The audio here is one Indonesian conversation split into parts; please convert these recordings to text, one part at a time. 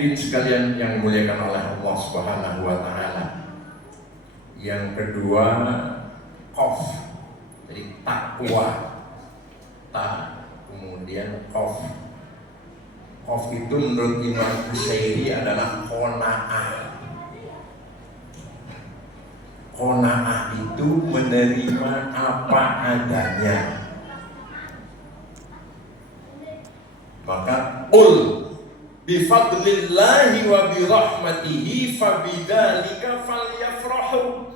hadirin sekalian yang dimuliakan oleh Allah Subhanahu wa taala. Yang kedua, qaf. Jadi takwa. Ta kemudian qaf. Qaf itu menurut Imam Busairi adalah qanaah. Qanaah itu menerima apa adanya. Maka qul bifadlillahi wa birahmatihi fabidzalika falyafrahu.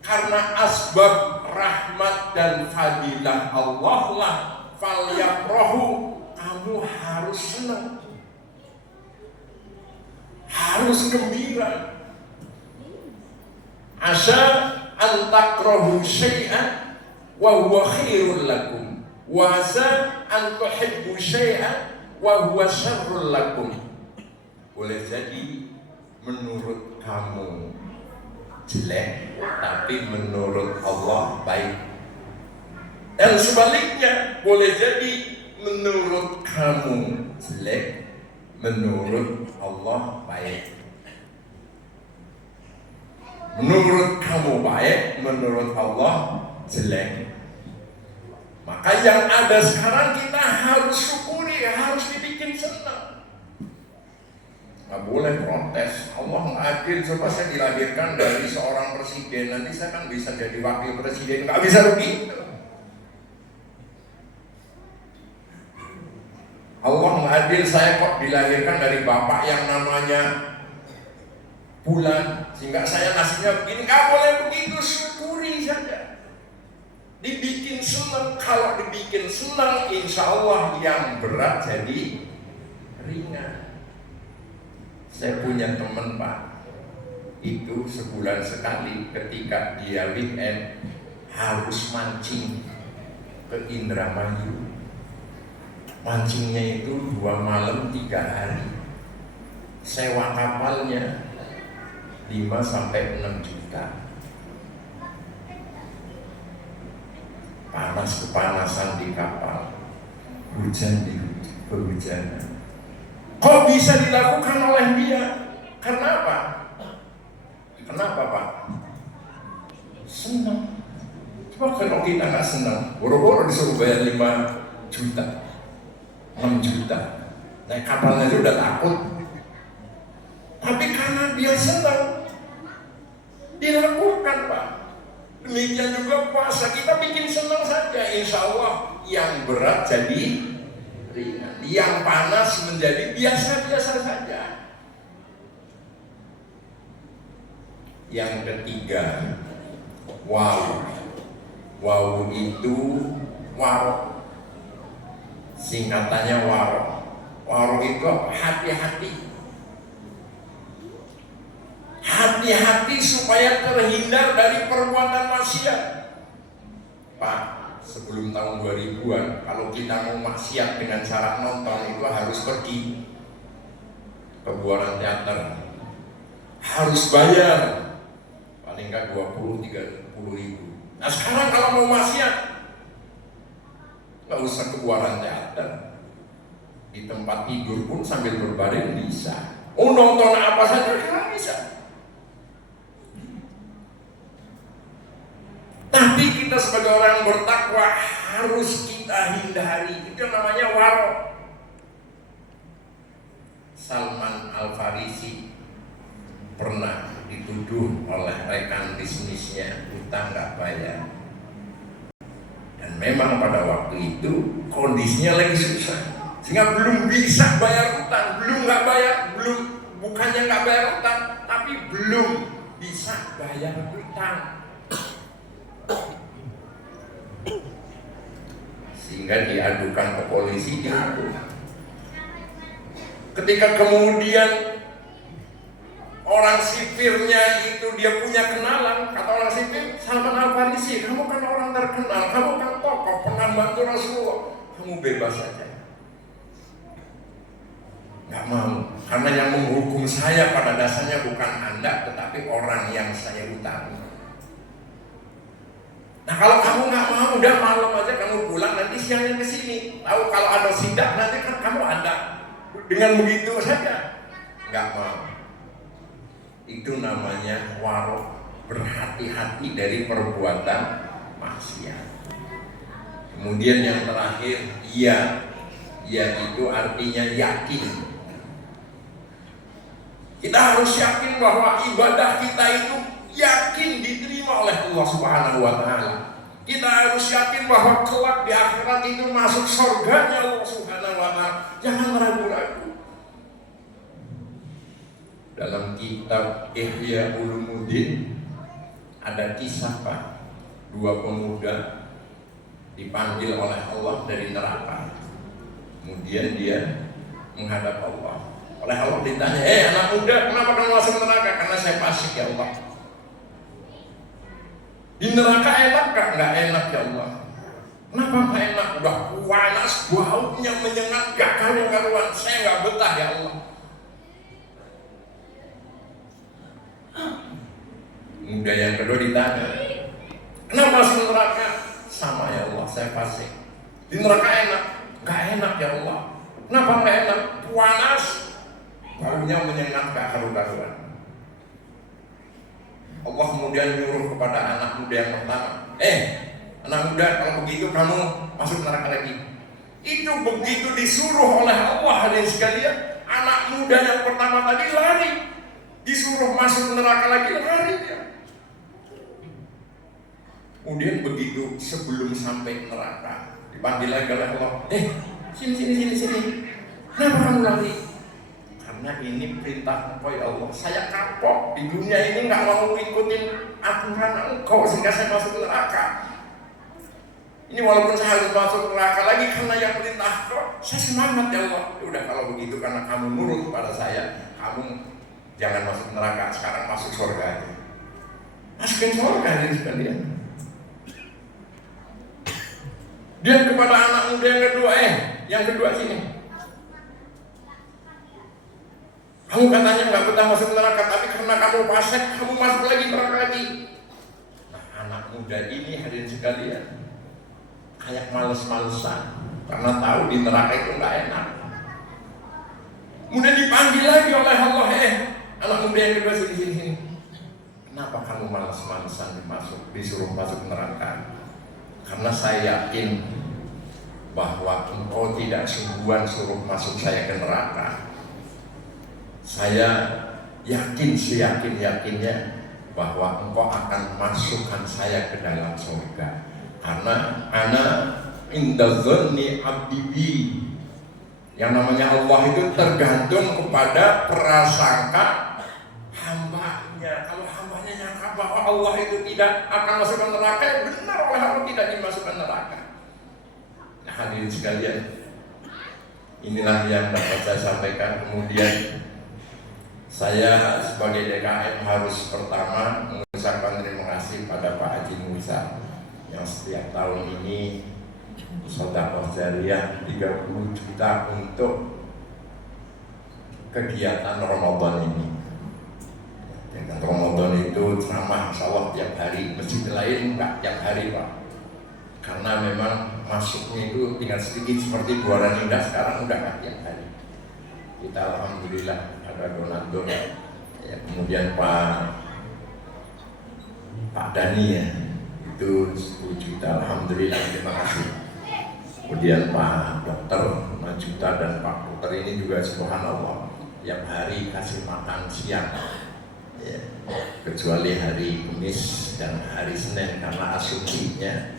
Karena asbab rahmat dan fadilah Allah lah, falyafrahu, kamu harus senang, harus gembira. Asa an takrahu syai'an wa huwa khairul lakum, wa asa an tuhibbu syai'an wa huwa syarrul lakum. Boleh jadi menurut kamu jelek, tapi menurut Allah baik. Dan sebaliknya, boleh jadi menurut kamu jelek, menurut Allah baik. Menurut kamu baik, menurut Allah jelek. Maka yang ada sekarang kita harus syukuri, harus dibikin senang. Nggak boleh protes. Allah adil. Coba saya dilahirkan dari seorang presiden, nanti saya kan bisa jadi wakil presiden, nggak bisa begitu. Allah adil, saya kok dilahirkan dari bapak yang namanya bulan, sehingga saya nasibnya begini. Nggak boleh begitu, syukuri saja. Dibikin senang. Kalau dibikin senang, insya Allah yang berat jadi ringan. Saya punya teman Pak, itu sebulan sekali ketika dia weekend harus mancing ke Indramayu. Mancingnya itu 2 malam 3 hari. Sewa kapalnya 5-6 juta. Panas kepanasan di kapal, hujan di kehujanan. Kok bisa dilakukan oleh dia? Kenapa? Kenapa Pak? Senang. Coba kalau kita nggak senang, boro-boro disuruh bayar 5 juta, 6 juta, naik kapalnya aja udah takut. Tapi karena dia senang, dilakukan Pak. Demikian juga puasa, kita bikin senang saja, insya Allah yang berat jadi ringan, yang panas menjadi biasa-biasa saja. Yang ketiga, wow. Wow itu warok, singkatannya warok. Warok itu hati-hati. Hati-hati supaya terhindar dari perbuatan maksiat. Pak, sebelum tahun 2000-an, kalau kita mau maksiat dengan cara nonton itu harus pergi ke Buaran Teater, harus bayar paling nggak 20-30 ribu. Nah sekarang kalau mau maksiat nggak usah ke Buaran Teater, di tempat tidur pun sambil berbaring bisa. Oh nonton apa saja sekarang bisa. Tapi kita sebagai orang bertakwa harus kita hindari. Itu namanya warok. Salman Al-Farisi pernah dituduh oleh rekan bisnisnya utang nggak bayar. Dan memang pada waktu itu kondisinya lagi susah, sehingga belum bisa bayar utang, bukannya nggak bayar utang, tapi belum bisa bayar utang. Sehingga diadukan ke polisi, dihukum. Ketika kemudian orang sipirnya itu dia punya kenalan, kata orang sipir, Salman Al-Farisi, kamu kan orang terkenal, kamu kan tokoh, pernah bantu Rasulullah, kamu bebas saja. Nggak mau, karena yang menghukum saya pada dasarnya bukan Anda, tetapi orang yang saya utang. Nah kalau kamu nggak mau, udah malam aja kamu pulang, nanti siangnya ke sini. Tahu kalau ada sidak nanti kan kamu ada. dengan begitu saja nggak mau. Itu namanya warok, berhati-hati dari perbuatan maksiat. Kemudian yang terakhir, iya itu artinya yakin. Kita harus yakin bahwa ibadah kita itu yakin diterima oleh Allah Subhanahu wa Ta'ala. Kita harus yakin bahwa kelak di akhirat itu masuk surganya Allah Subhanahu wa Ta'ala. Jangan ragu-ragu. Dalam kitab Ihya Ulumuddin ada kisah Pak, dua pemuda dipanggil oleh Allah dari neraka. Kemudian dia menghadap Allah. Oleh Allah ditanya, anak muda, kenapa kamu masuk neraka? Karena saya fasik ya Allah. Di neraka enak gak? Nggak enak ya Allah. Kenapa nggak enak? Udah panas, baunya menyengat, gak karuan-karuan. Saya nggak betah ya Allah. Muda yang kedua ditanya, kenapa masuk neraka? Sama ya Allah, saya fasik. Di neraka enak? Nggak enak ya Allah. Kenapa nggak enak? Panas, baunya menyengat, gak karu-karuan. Allah kemudian nyuruh kepada anak muda yang pertama, anak muda, kalau begitu kamu masuk neraka lagi. Itu begitu disuruh oleh Allah hadirin sekalian, anak muda yang pertama tadi lari, disuruh masuk neraka lagi lari dia. Kemudian begitu sebelum sampai neraka dipanggil lagi oleh Allah, sini. Kenapa kamu lari? Karena ini perintah engkau ya Allah. Saya kapok di dunia ini, nggak mau ikutin aturan engkau sehingga saya masuk neraka. Ini walaupun saya harus masuk neraka lagi karena yang perintah engkau, saya semangat ya Allah. Udah kalau begitu karena kamu nurut kepada saya, kamu jangan masuk neraka, sekarang masuk surga aja. Masukin surga ini sekalian. Dia kepada anak muda yang kedua sini. Kamu katanya nggak betah masuk neraka, tapi karena kamu fasik, kamu masuk lagi neraka lagi. Nah, anak muda ini hadirin sekalian, kayak males-malesan karena tahu di neraka itu nggak enak. Kemudian dipanggil lagi oleh Allah, anak muda yang kedua sini. Kenapa kamu males-malesan disuruh masuk neraka? Karena saya yakin bahwa engkau tidak sungguhan suruh masuk saya ke neraka. Saya yakin seyakin-yakinnya bahwa engkau akan masukkan saya ke dalam surga. Karena ana inda dzanni abdi bi. Yang namanya Allah itu tergantung kepada prasangka hambanya. Kalau hambanya nyangka bahwa Allah itu tidak akan masukkan neraka, ya benar oleh Allah tidak dimasukkan neraka. Nah, hadirin sekalian, inilah yang dapat saya sampaikan. Kemudian saya sebagai DKM harus pertama mengucapkan terima kasih pada Pak Haji Musa yang setiap tahun ini sedekah jariyah 30 juta untuk kegiatan Ramadan ini. Dan Ramadan itu ceramah insya Allah tiap hari, masjid lain enggak tiap hari Pak. Karena memang masuknya itu tinggal sedikit seperti Buaran Indah sekarang udah enggak tiap hari. Kita alhamdulillah ada donatur ya, kemudian Pak Dani ya itu 10 juta alhamdulillah, terima kasih. Kemudian Pak Dokter 5 juta dan Pak Dokter ini juga subhanallah tiap hari kasih makan siang ya, kecuali hari Kamis dan hari Senin karena asumsinya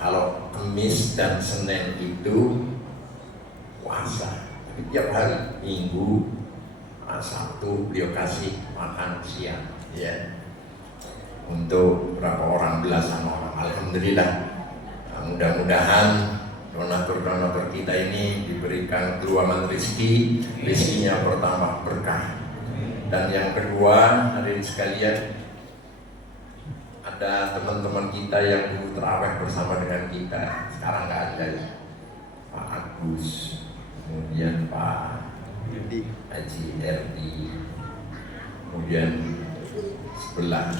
kalau Kamis dan Senin itu puasa. Tiap hari Minggu, Sabtu beliau kasih makan siang ya untuk berapa orang, belasan orang. Alhamdulillah. Nah, mudah-mudahan donatur-donatur kita ini diberikan keluasan rezekinya pertama berkah. Dan yang kedua, hadirin sekalian, ada teman-teman kita yang dulu terawih bersama dengan kita, sekarang nggak ada ya. Pak Agus, kemudian Pak Haji Erdi, kemudian sebelah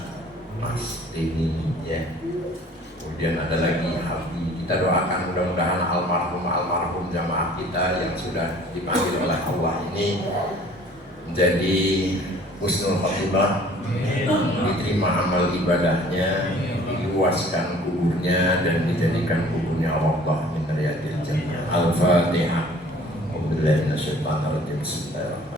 Mas Deni ya, kemudian ada lagi Habib Kita doakan mudah-mudahan almarhum jamaah kita yang sudah dipanggil oleh Allah ini menjadi husnul khotimah, diterima amal ibadahnya, diluaskan kuburnya dan dijadikan kuburnya Allah min riyadil jannah. Al-Fatihah. Bismillahirrahmanirrahim.